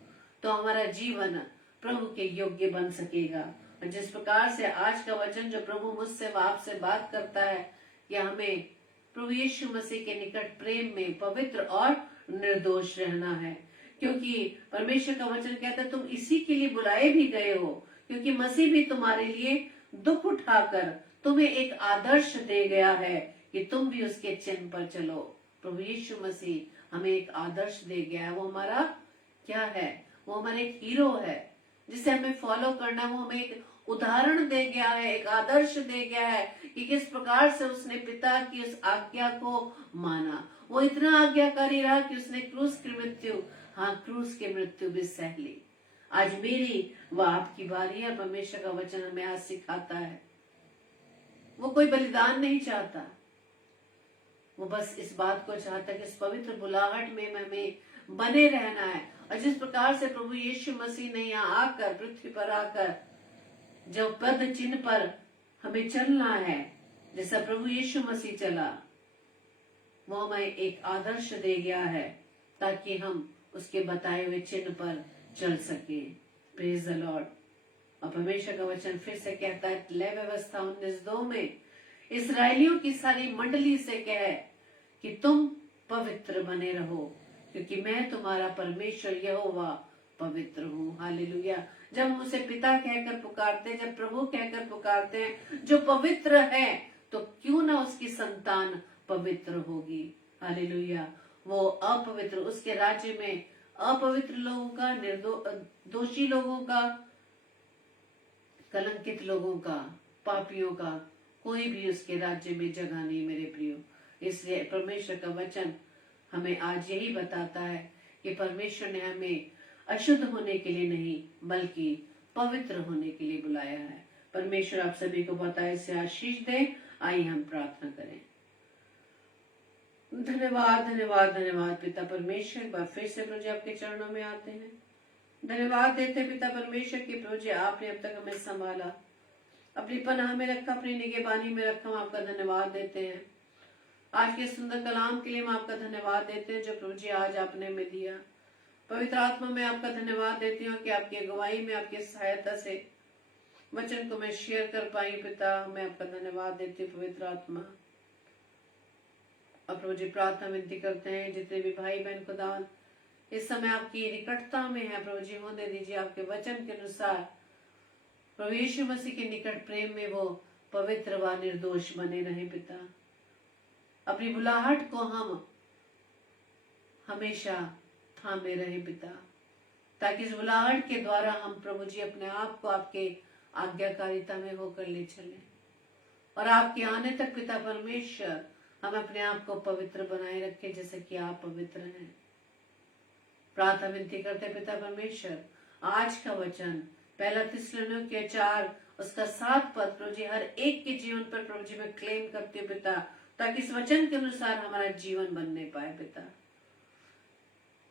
तो हमारा जीवन प्रभु के योग्य बन सकेगा। और जिस प्रकार से आज का वचन जो प्रभु मुझसे व आपसे बात करता है कि हमें प्रभु यीशु मसीह के निकट प्रेम में पवित्र और निर्दोष रहना है, क्योंकि परमेश्वर का वचन कहता है तुम इसी के लिए बुलाए भी गए हो, क्योंकि मसीह भी तुम्हारे लिए दुख उठाकर तुम्हें एक आदर्श दे गया है कि तुम भी उसके चिन्ह पर चलो। प्रभु यीशु मसीह हमें एक आदर्श दे गया है। वो हमारा क्या है? वो हमारे एक हीरो है जिसे हमें फॉलो करना है। वो हमें एक उदाहरण दे गया है, एक आदर्श दे गया है कि किस प्रकार से उसने पिता की उस आज्ञा को माना। वो इतना आज्ञाकारी रहा कि उसने क्रूस की मृत्यु भी सह ली। आज मेरी व आपकी बारी है। परमेश्वर का वचन हमें आज सिखाता है वो कोई बलिदान नहीं चाहता, वो बस इस बात को चाहता है कि इस पवित्र बुलाहट में हमें बने रहना है। और जिस प्रकार से प्रभु यीशु मसीह ने यहाँ आकर, पृथ्वी पर आकर जो पद चिन्ह पर हमें चलना है, जैसा प्रभु यीशु मसीह चला, वो हमें एक आदर्श दे गया है ताकि हम उसके बताए हुए चिन्ह पर चल सके। Praise the Lord. और परमेश्वर का वचन फिर से कहता है लय व्यवस्था 19:2 में, इस्राएलियों की सारी मंडली से कहे कि तुम पवित्र बने रहो, क्योंकि मैं तुम्हारा परमेश्वर यहोवा पवित्र हूँ। हालेलुया। जब हम उसे पिता कहकर पुकारते हैं, जब प्रभु कहकर पुकारते हैं जो पवित्र है, तो क्यों ना उसकी संतान पवित्र होगी। हालेलुया। वो अपवित्र, उसके राज्य में अपवित्र लोगों का, दोषी लोगों का, कलंकित लोगों का, पापियों का कोई भी उसके राज्य में जगह नहीं मेरे प्रियो। इसलिए परमेश्वर का वचन हमें आज यही बताता है कि परमेश्वर ने हमें अशुद्ध होने के लिए नहीं बल्कि पवित्र होने के लिए बुलाया है। परमेश्वर आप सभी को बताए से आशीष दे। आइए हम प्रार्थना करें। धन्यवाद धन्यवाद धन्यवाद पिता परमेश्वर, एक बार फिर से प्रभु जी आपके चरणों में आते हैं। धन्यवाद देते पिता परमेश्वर की प्रभु जी आपने अब तक हमें संभाला, अपनी पनाह में रखा, अपनी निगहबानी में रखा। हम आपका धन्यवाद देते हैं। आज के सुंदर कलाम के लिए हम आपका धन्यवाद देते हैं जो प्रभु जी आज आपने हमें दिया। पवित्र आत्मा में आपका धन्यवाद देती हूँ कि आपकी अगुवाई में, आपकी सहायता से वचन को मैं शेयर कर पाई। पिता मैं आपका धन्यवाद देती हूँ पवित्र आत्मा। और प्रभु जी प्रार्थना विनती करते हैं जितने भी भाई बहन खुदावन इस समय आपकी निकटता में है, प्रभु जी होने दीजिए आपके वचन के अनुसार प्रभु यीशु मसीह के निकट प्रेम में वो पवित्र व निर्दोष बने रहे। पिता अपनी बुलाहट को हम हमेशा थामे रहे पिता, ताकि इस बुलाहट के द्वारा हम प्रभु जी अपने आप को आपके आज्ञाकारिता में होकर ले चले और आपके आने तक पिता परमेश्वर हम अपने आप को पवित्र बनाए रखें जैसे कि आप पवित्र हैं। प्रार्थना विनती करते पिता परमेश्वर आज का वचन पहला थिस्सलुनीके 4 उसका 7 पद प्रभु जी हर एक के जीवन पर प्रभु जी मैं क्लेम करती हूँ पिता, ताकि इस वचन के अनुसार हमारा जीवन बनने पाए। पिता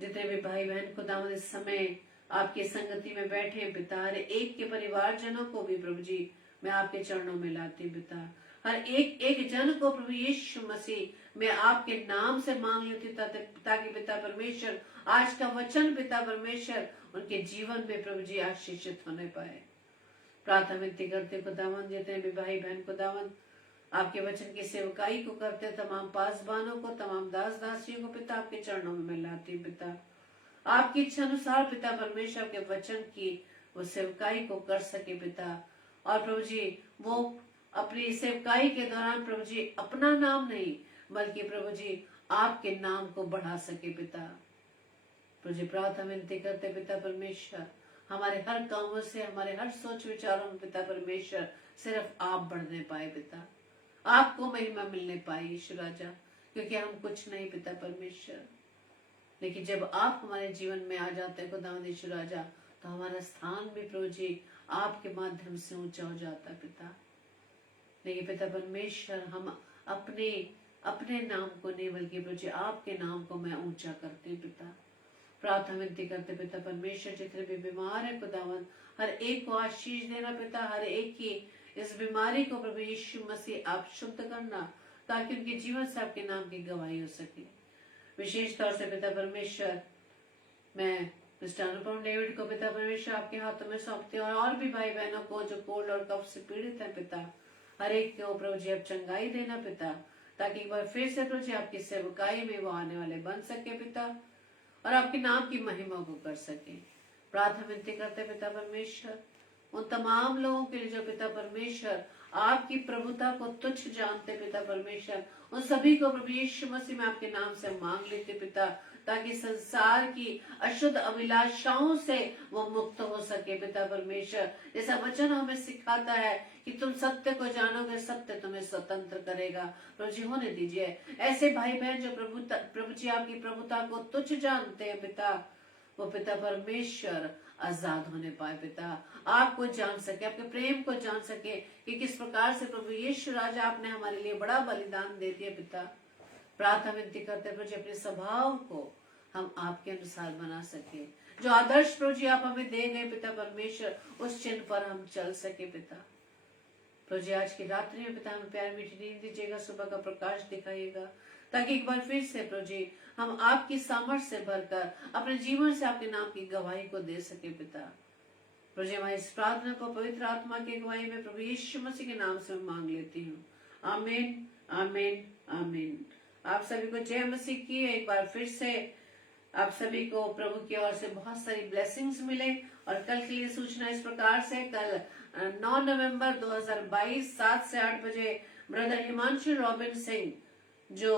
जितने भी भाई बहन खुदावंद इस समय आपकी संगति में बैठे हैं पिता, हर एक के परिवारजनों को भी प्रभु जी मैं आपके चरणों में लाती हूँ पिता। हर एक एक जन को प्रभु यीशु मसीह मैं आपके नाम से मांग लेती ताकि पिता परमेश्वर आज का वचन पिता परमेश्वर उनके जीवन में प्रभु जी आशीषित होने पाए। प्रार्थना विनती करते खुदावंद जितने भी भाई बहन खुदावंद आपके वचन की सेवकाई को करते तमाम पासबानों को, तमाम दास दासियों को पिता आपके चरणों में मैं लाती हूँ पिता। आपकी इच्छा अनुसार पिता परमेश्वर के वचन की वो सेवकाई को कर सके पिता, और प्रभु जी वो अपनी सेवकाई के दौरान प्रभु जी अपना नाम नहीं बल्कि प्रभु जी आपके नाम को बढ़ा सके पिता। प्रभु जी प्रार्थना विनती करते पिता परमेश्वर हमारे हर कामों से, हमारे हर सोच विचारों में पिता परमेश्वर सिर्फ आप बढ़ने पाए पिता, आपको महिमा मिलने पाए ईश्वर राजा, क्योंकि हम कुछ नहीं पिता परमेश्वर, लेकिन जब आप हमारे जीवन में आ जाते हैं खुदावंद ईश्वर राजा तो हमारा स्थान भी प्रभु जी आपके माध्यम से ऊंचा हो जाता है पिता। लेकिन पिता परमेश्वर हम अपने अपने नाम को नहीं बल्कि प्रभु जी आपके नाम को मैं ऊंचा करती हूँ पिता। प्रार्थना विनती करते पिता परमेश्वर जितने भी बीमार है खुदावंद हर एक को आशीष देना पिता, हर एक की इस बीमारी को प्रभु यीशु मसीह आप शुद्ध करना ताकि उनके जीवन से आपके नाम की गवाही हो सके। विशेष तौर से पिता परमेश्वर मैं मिस्टर अनुपम डेविड को पिता परमेश्वर आपके हाथों में सौंपती हूँ और भी भाई बहनों को जो कोल्ड और कफ से पीड़ित है पिता, हर एक को प्रभु जी आप चंगाई देना पिता, ताकि एक बार फिर से प्रभु जी आपकी सेवकाई में वो आने वाले बन सके पिता और आपके नाम की महिमा को कर सके। प्रार्थना विनती करते पिता परमेश्वर उन तमाम लोगों के लिए जो पिता परमेश्वर आपकी प्रभुता को तुच्छ जानते पिता परमेश्वर, उन सभी को प्रभु यीशु मसीह में आपके नाम से मांग लेते पिता, ताकि संसार की अशुद्ध अभिलाषाओं से वो मुक्त हो सके पिता परमेश्वर। जैसा वचन हमें सिखाता है कि तुम सत्य को जानोगे, सत्य तुम्हें स्वतंत्र करेगा। प्रभु जी होने दीजिए ऐसे भाई बहन जो प्रभु जी आपकी प्रभुता को तुच्छ जानते हैं पिता, वो पिता परमेश्वर आजाद होने पाए पिता, आपको जान सके, आपके प्रेम को जान सके कि किस प्रकार से प्रभु यीशु राजा आपने हमारे लिए बड़ा बलिदान दे दिया पिता। प्रार्थना विनती करते प्रभु जी अपने स्वभाव को हम आपके अनुसार बना सके, जो आदर्श प्रभु जी आप हमें दे गए पिता परमेश्वर उस चिन्ह पर हम चल सके पिता। प्रभु जी आज की रात्रि में पिता हमें प्यार मीठी नींद दीजिएगा, सुबह का प्रकाश दिखाइएगा, ताकि एक बार फिर से प्रभु जी हम आपकी सामर्थ्य से भरकर अपने जीवन से आपके नाम की गवाही को दे सके पिता। प्रभु जी हमारी इस प्रार्थना को पवित्र आत्मा की गवाही में प्रभु यीशु मसीह के नाम से मैं मांग लेती हूँ। आमीन आमीन आमीन। आप सभी को जय मसीह की। एक बार फिर से आप सभी को प्रभु की ओर से बहुत सारी ब्लेसिंग्स मिले। और कल के लिए सूचना इस प्रकार से, कल 9 नवंबर 2022 7 से 8 बजे ब्रदर हिमांशु रॉबिन सिंह जो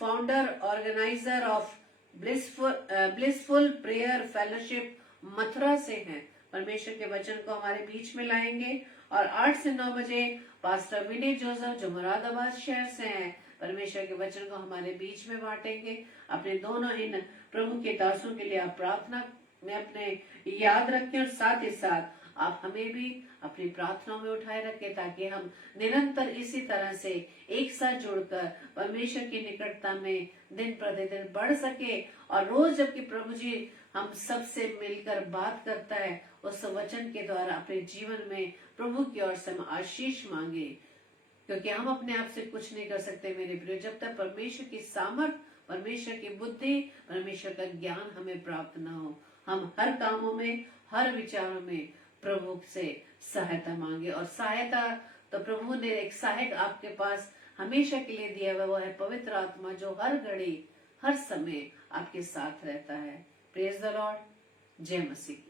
founder organiser of blissful prayer fellowship Mathura से हैं, परमेश्वर के वचन को हमारे बीच में लाएंगे। और 8 से 9 बजे पास्टर विनय जोसेफ जो मुरादाबाद शहर से हैं, परमेश्वर के वचन को हमारे बीच में बांटेंगे। अपने दोनों इन प्रभु के दासों के लिए आप प्रार्थना में अपने याद रखें और साथ ही साथ आप हमें भी अपनी प्रार्थनाओं में उठाए रखें, ताकि हम निरंतर इसी तरह से एक साथ जुड़कर परमेश्वर की निकटता में दिन प्रतिदिन बढ़ सके। और रोज जबकि प्रभु जी हम सबसे मिलकर बात करता है, उस वचन के द्वारा अपने जीवन में प्रभु की ओर से हम आशीष मांगे, क्योंकि हम अपने आप से कुछ नहीं कर सकते मेरे प्रिय, जब तक परमेश्वर की सामर्थ, परमेश्वर की बुद्धि, परमेश्वर का ज्ञान हमें प्राप्त न हो। हम हर कामों में, हर विचारों में प्रभु से सहायता मांगे। और सहायता तो प्रभु ने एक सहायक आपके पास हमेशा के लिए दिया हुआ, वो है पवित्र आत्मा, जो हर घड़ी हर समय आपके साथ रहता है। Praise the Lord. जय मसीह।